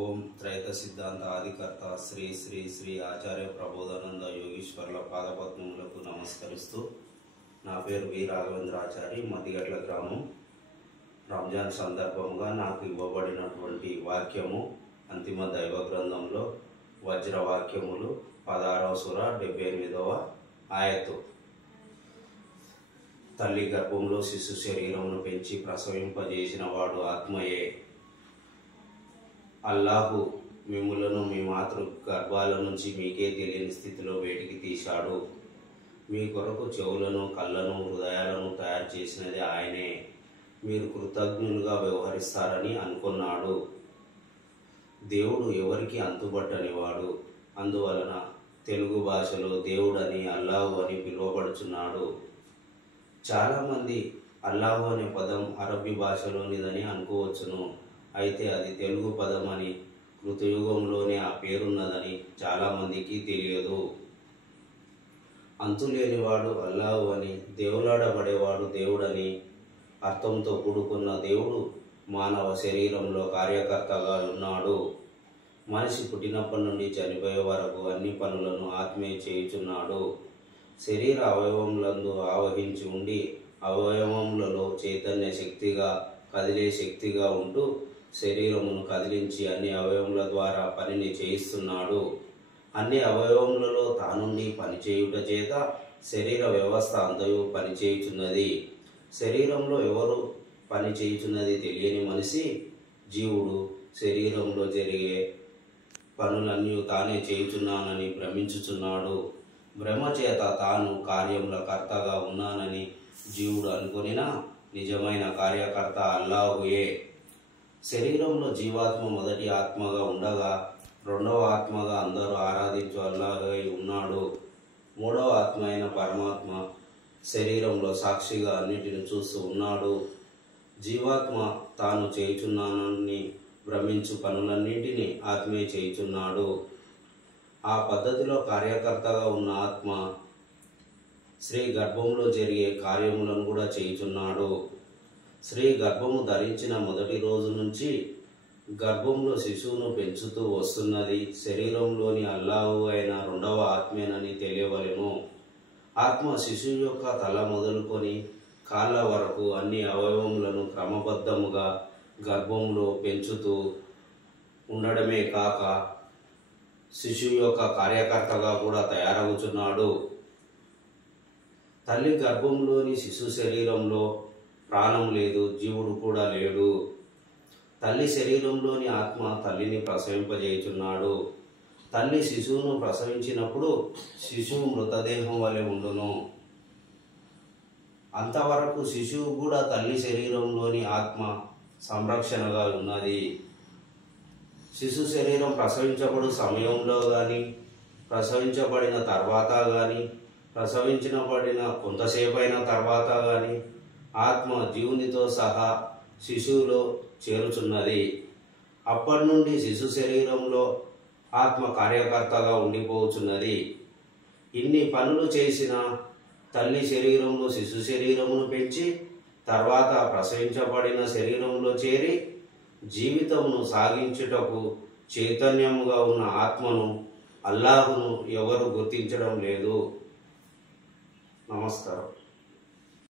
ఓం త్రైత సిద్ధాంత ఆదికర్త శ్రీ శ్రీ శ్రీ ఆచార్య ప్రబోధానంద యోగీశ్వర్ల పాదపద్మములకు నమస్కరిస్తూ నా పేరు వి రాఘవేంద్రాచారి, మద్దిగట్ల గ్రామం. రంజాన్ సందర్భంగా నాకు ఇవ్వబడినటువంటి వాక్యము అంతిమ దైవ గ్రంథంలో వజ్రవాక్యములు 16వ సూర 78వ ఆయత్తు. తల్లి గర్భంలో శిశు శరీరమును పెంచి ప్రసవింపజేసిన వాడు ఆత్మయే. అల్లాహు మిమ్ములను మీ మాతృ గర్భాల నుంచి మీకే తెలియని స్థితిలో బయటికి తీశాడు. మీ కొరకు చెవులను, కళ్ళను, హృదయాలను తయారు చేసినది ఆయనే. మీరు కృతజ్ఞులుగా వ్యవహరిస్తారని అనుకున్నాడు. దేవుడు ఎవరికి అంతుబట్టనివాడు. అందువలన తెలుగు భాషలో దేవుడని, అల్లాహు అని పిలువబడుచున్నాడు. చాలామంది అల్లాహు అనే పదం అరబ్బీ భాషలోనిదని అనుకోవచ్చును. అయితే అది తెలుగు పదం అని, కృతయుగంలోనే ఆ పేరున్నదని చాలామందికి తెలియదు. అంతులేనివాడు అల్లాహు అని, దేవులాడబడేవాడు దేవుడని అర్థంతో కూడుకున్న దేవుడు మానవ శరీరంలో కార్యకర్తగా ఉన్నాడు. మనిషి పుట్టినప్పటి నుండి చనిపోయే వరకు అన్ని పనులను ఆత్మే చేయుచున్నాడు. శరీర అవయవములందు ఆవహించి ఉండి అవయవములలో చైతన్య శక్తిగా, కదిలే శక్తిగా ఉంటూ శరీరమును కదిలించి అన్ని అవయవముల ద్వారా పనిని చేయిస్తున్నాడు. అన్ని అవయవములలో తానుండి పనిచేయుట చేత శరీర వ్యవస్థ అంతయు పనిచేయుచున్నది. శరీరంలో ఎవరు పని చేయుచున్నది తెలియని మనిషి జీవుడు శరీరంలో జరిగే పనులన్నీ తానే చేయుచున్నానని భ్రమించుచున్నాడు. భ్రమ చేత తాను కార్యముల కర్తగా ఉన్నానని జీవుడు అనుకొనినా నిజమైన కార్యకర్త అల్లాహుయే. శరీరంలో జీవాత్మ మొదటి ఆత్మగా ఉండగా రెండవ ఆత్మగా అందరూ ఆరాధించు అల్లాహై ఉన్నాడు. మూడవ ఆత్మ అయిన పరమాత్మ శరీరంలో సాక్షిగా అన్నిటిని చూస్తూ ఉన్నాడు. జీవాత్మ తాను చేయుచున్నానని భ్రమించు పనులన్నింటినీ ఆత్మే చేయుచున్నాడు. ఆ పద్ధతిలో కార్యకర్తగా ఉన్న ఆత్మ స్త్రీ గర్భంలో జరిగే కార్యములను కూడా చేయుచున్నాడు. స్త్రీ గర్భము ధరించిన మొదటి రోజు నుంచి గర్భంలో శిశువును పెంచుతూ వస్తున్నది శరీరంలోని అల్లాహు అయిన రెండవ ఆత్మేనని తెలియవలెను. ఆత్మ శిశువు యొక్క తల మొదలుకొని కాళ్ళ వరకు అన్ని అవయవములను క్రమబద్ధముగా గర్భంలో పెంచుతూ ఉండడమే కాక శిశువు యొక్క కార్యకర్తగా కూడా తయారవుతున్నాడు. తల్లి గర్భంలోని శిశు శరీరంలో ప్రాణం లేదు, జీవుడు కూడా లేడు. తల్లి శరీరంలోని ఆత్మ తల్లిని ప్రసవింపజేయుచున్నాడు. తల్లి శిశువును ప్రసవించినప్పుడు శిశువు మృతదేహం వలె ఉండును. అంతవరకు శిశువు కూడా తల్లి శరీరంలోని ఆత్మ సంరక్షణగా ఉన్నది. శిశు శరీరం ప్రసవించబడు సమయంలో కానీ, ప్రసవించబడిన తర్వాత కానీ, ప్రసవించబడిన కొంతసేపు అయిన తర్వాత కానీ ఆత్మ జీవునితో సహా శిశువులో చేరుచున్నది. అప్పటి నుండి శిశు శరీరంలో ఆత్మ కార్యకర్తగా ఉండిపోతున్నది. ఇన్ని పనులు చేసిన తల్లి శరీరంలో శిశు శరీరమును పెంచి తర్వాత ప్రసవించబడిన శరీరంలో చేరి జీవితమును సాగించుటకు చైతన్యముగా ఉన్న ఆత్మను, అల్లాహును ఎవరు గుర్తించడం లేదు. నమస్కారం.